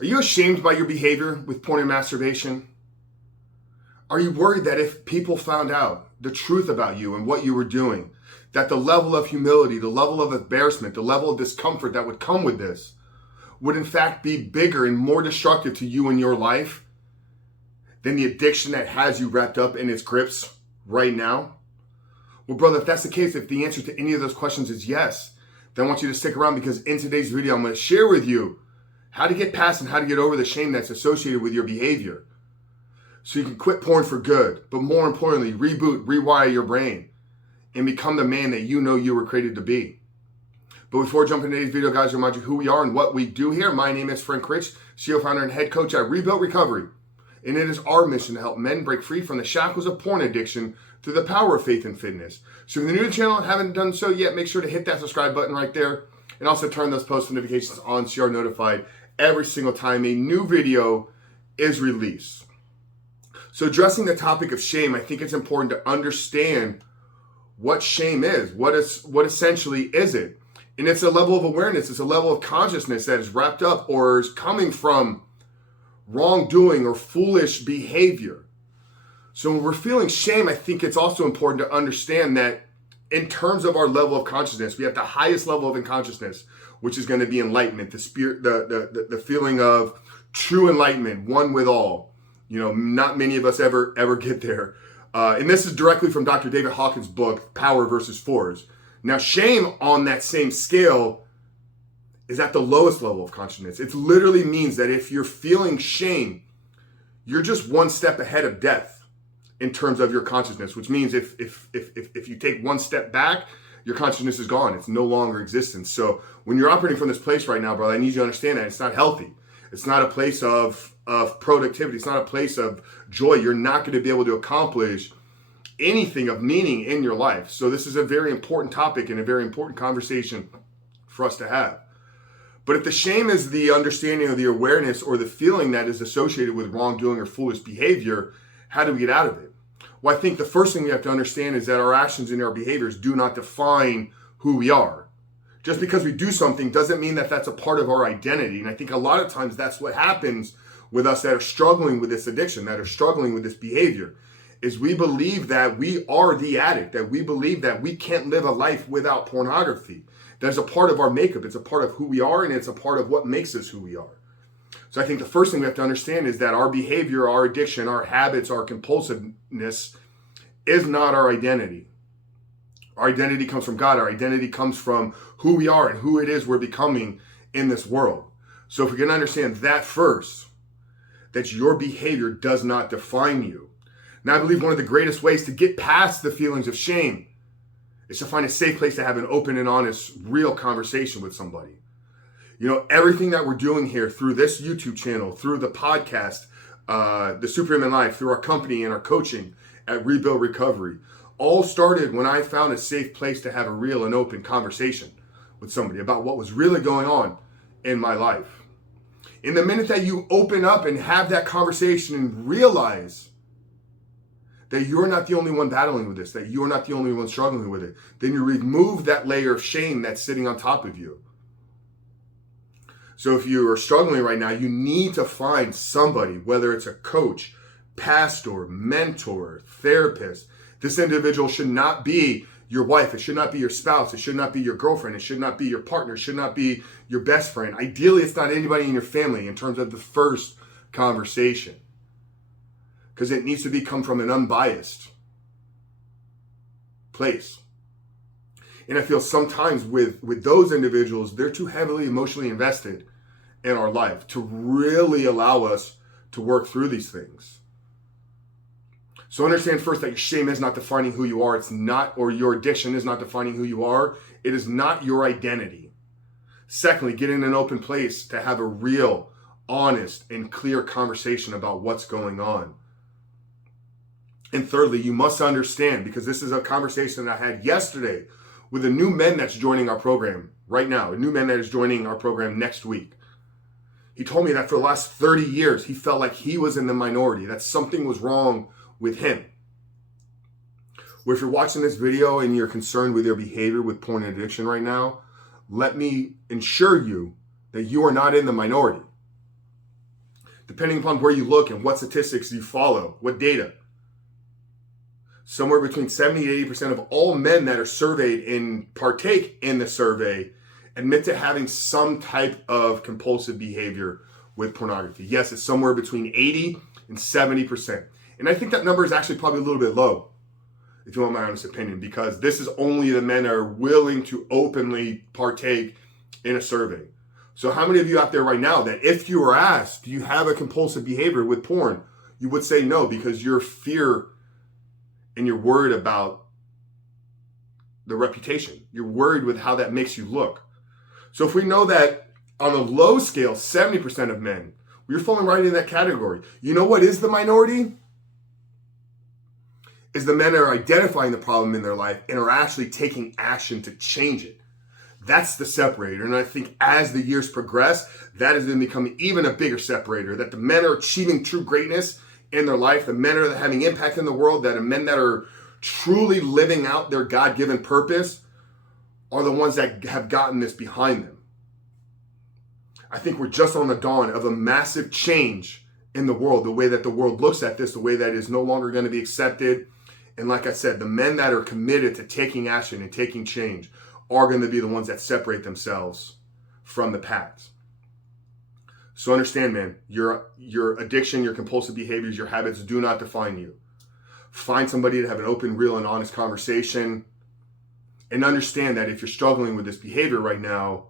Are you ashamed by your behavior with porn and masturbation? Are you worried that if people found out the truth about you and what you were doing, that the level of humility, the level of embarrassment, the level of discomfort that would come with this would in fact be bigger and more destructive to you in your life than the addiction that has you wrapped up in its grips right now? Well, brother, if that's the case, if the answer to any of those questions is yes, then I want you to stick around, because in today's video, I'm going to share with you how to get past and how to get over the shame that's associated with your behavior, so you can quit porn for good, but more importantly, reboot, rewire your brain, and become the man that you know you were created to be. But before jumping into today's video, guys, remind you who we are and what we do here. My name is Frank Rich, CEO, founder, and head coach at Reboot Recovery. And it is our mission to help men break free from the shackles of porn addiction through the power of faith and fitness. So if you're new to the channel and haven't done so yet, make sure to hit that subscribe button right there. And also turn those post notifications on so you are notified every single time a new video is released. So addressing the topic of shame, I think it's important to understand what shame is. What essentially is it? And it's a level of awareness. It's a level of consciousness that is wrapped up or is coming from wrongdoing or foolish behavior. So when we're feeling shame, I think it's also important to understand that in terms of our level of consciousness, we have the highest level of consciousness, which is going to be enlightenment, the spirit, the feeling of true enlightenment, one with all. You know, not many of us ever get there. And this is directly from Dr. David Hawkins' book, Power versus Force. Now, shame on that same scale is at the lowest level of consciousness. It literally means that if you're feeling shame, you're just one step ahead of death in terms of your consciousness, which means if you take one step back, your consciousness is gone. It's no longer existent. So when you're operating from this place right now, brother, I need you to understand that it's not healthy. It's not a place of productivity. It's not a place of joy. You're not going to be able to accomplish anything of meaning in your life. So this is a very important topic and a very important conversation for us to have. But if the shame is the understanding of the awareness or the feeling that is associated with wrongdoing or foolish behavior, how do we get out of it? Well, I think the first thing we have to understand is that our actions and our behaviors do not define who we are. Just because we do something doesn't mean that that's a part of our identity. And I think a lot of times that's what happens with us that are struggling with this addiction, that are struggling with this behavior, is we believe that we are the addict, that we believe that we can't live a life without pornography. That's a part of our makeup. It's a part of who we are, and it's a part of what makes us who we are. So I think the first thing we have to understand is that our behavior, our addiction, our habits, our compulsiveness is not our identity. Our identity comes from God. Our identity comes from who we are and who it is we're becoming in this world. So if we can understand that first, that your behavior does not define you. Now, I believe one of the greatest ways to get past the feelings of shame is to find a safe place to have an open and honest, real conversation with somebody. You know, everything that we're doing here through this YouTube channel, through the podcast, the Superhuman Life, through our company and our coaching at Rebuild Recovery, all started when I found a safe place to have a real and open conversation with somebody about what was really going on in my life. In the minute that you open up and have that conversation and realize that you're not the only one battling with this, that you're not the only one struggling with it, then you remove that layer of shame that's sitting on top of you. So if you are struggling right now, you need to find somebody, whether it's a coach, pastor, mentor, therapist. This individual should not be your wife. It should not be your spouse. It should not be your girlfriend. It should not be your partner. It should not be your best friend. Ideally, it's not anybody in your family in terms of the first conversation, because it needs to come from an unbiased place. And I feel sometimes with those individuals, they're too heavily emotionally invested in our life to really allow us to work through these things. So understand first that your shame is not defining who you are. It's not, or your addiction is not defining who you are. It is not your identity. Secondly, get in an open place to have a real, honest, and clear conversation about what's going on. And thirdly, you must understand, because this is a conversation that I had yesterday with a new man that's joining our program right now, a new man that is joining our program next week. He told me that for the last 30 years, he felt like he was in the minority, that something was wrong with him. Well, if you're watching this video and you're concerned with your behavior with porn addiction right now, let me assure you that you are not in the minority. depending upon where you look and what statistics you follow, what data. Somewhere between 70 to 80% of all men that are surveyed and partake in the survey admit to having some type of compulsive behavior with pornography. Yes, it's somewhere between 80 and 70%. And I think that number is actually probably a little bit low, if you want my honest opinion, because this is only the men that are willing to openly partake in a survey. So how many of you out there right now that if you were asked, do you have a compulsive behavior with porn, you would say no because your fear and you're worried about the reputation. You're worried with how that makes you look. So if we know that on a low scale, 70% of men, you're falling right in that category. You know what is the minority? Is the men that are identifying the problem in their life and are actually taking action to change it. That's the separator. And I think as the years progress, that is going to become even a bigger separator, that the men are achieving true greatness in their life, the men are having impact in the world, that the men that are truly living out their God-given purpose are the ones that have gotten this behind them. I think we're just on the dawn of a massive change in the world, the way that the world looks at this, the way that it is no longer going to be accepted. And like I said, the men that are committed to taking action and taking change are going to be the ones that separate themselves from the pack. So understand, man, your addiction, your compulsive behaviors, your habits do not define you. Find somebody to have an open, real, and honest conversation. And understand that if you're struggling with this behavior right now,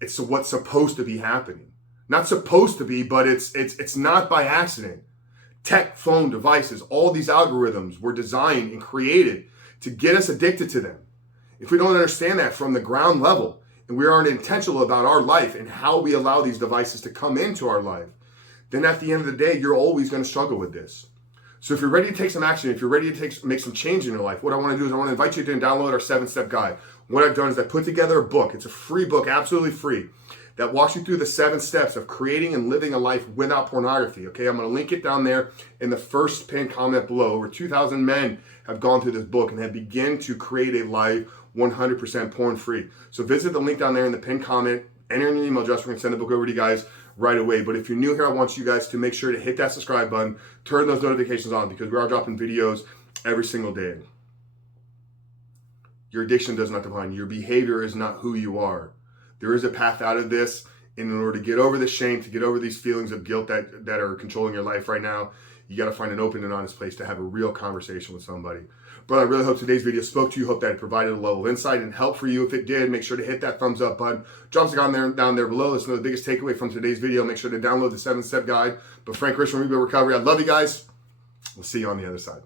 it's what's supposed to be happening. Not supposed to be, but it's not by accident. Tech, phone, devices, all these algorithms were designed and created to get us addicted to them. If we don't understand that from the ground level, and we aren't intentional about our life and how we allow these devices to come into our life, then at the end of the day, you're always going to struggle with this. So if you're ready to take some action, if you're ready to make some change in your life, what I want to do is I want to invite you to download our 7-step guide. What I've done is I put together a book. It's a free book, absolutely free, that walks you through the 7 steps of creating and living a life without pornography. Okay, I'm going to link it down there in the first pinned comment below. Over 2,000 men have gone through this book and have begun to create a life 100% porn free. So visit the link down there in the pinned comment, enter in your email address. We're going to send the book over to you guys right away. But if you're new here, I want you guys to make sure to hit that subscribe button, turn those notifications on, because we are dropping videos every single day. Your addiction does not define you. Your behavior is not who you are. There is a path out of this. And in order to get over the shame, to get over these feelings of guilt that are controlling your life right now, you got to find an open and honest place to have a real conversation with somebody. Brother, I really hope today's video spoke to you. Hope that it provided a level of insight and help for you. If it did, make sure to hit that thumbs up button. Drop us a comment down there below. Let's know the biggest takeaway from today's video. Make sure to download the 7-step guide. But Frank Rich from Reboot Recovery. I love you guys. We'll see you on the other side.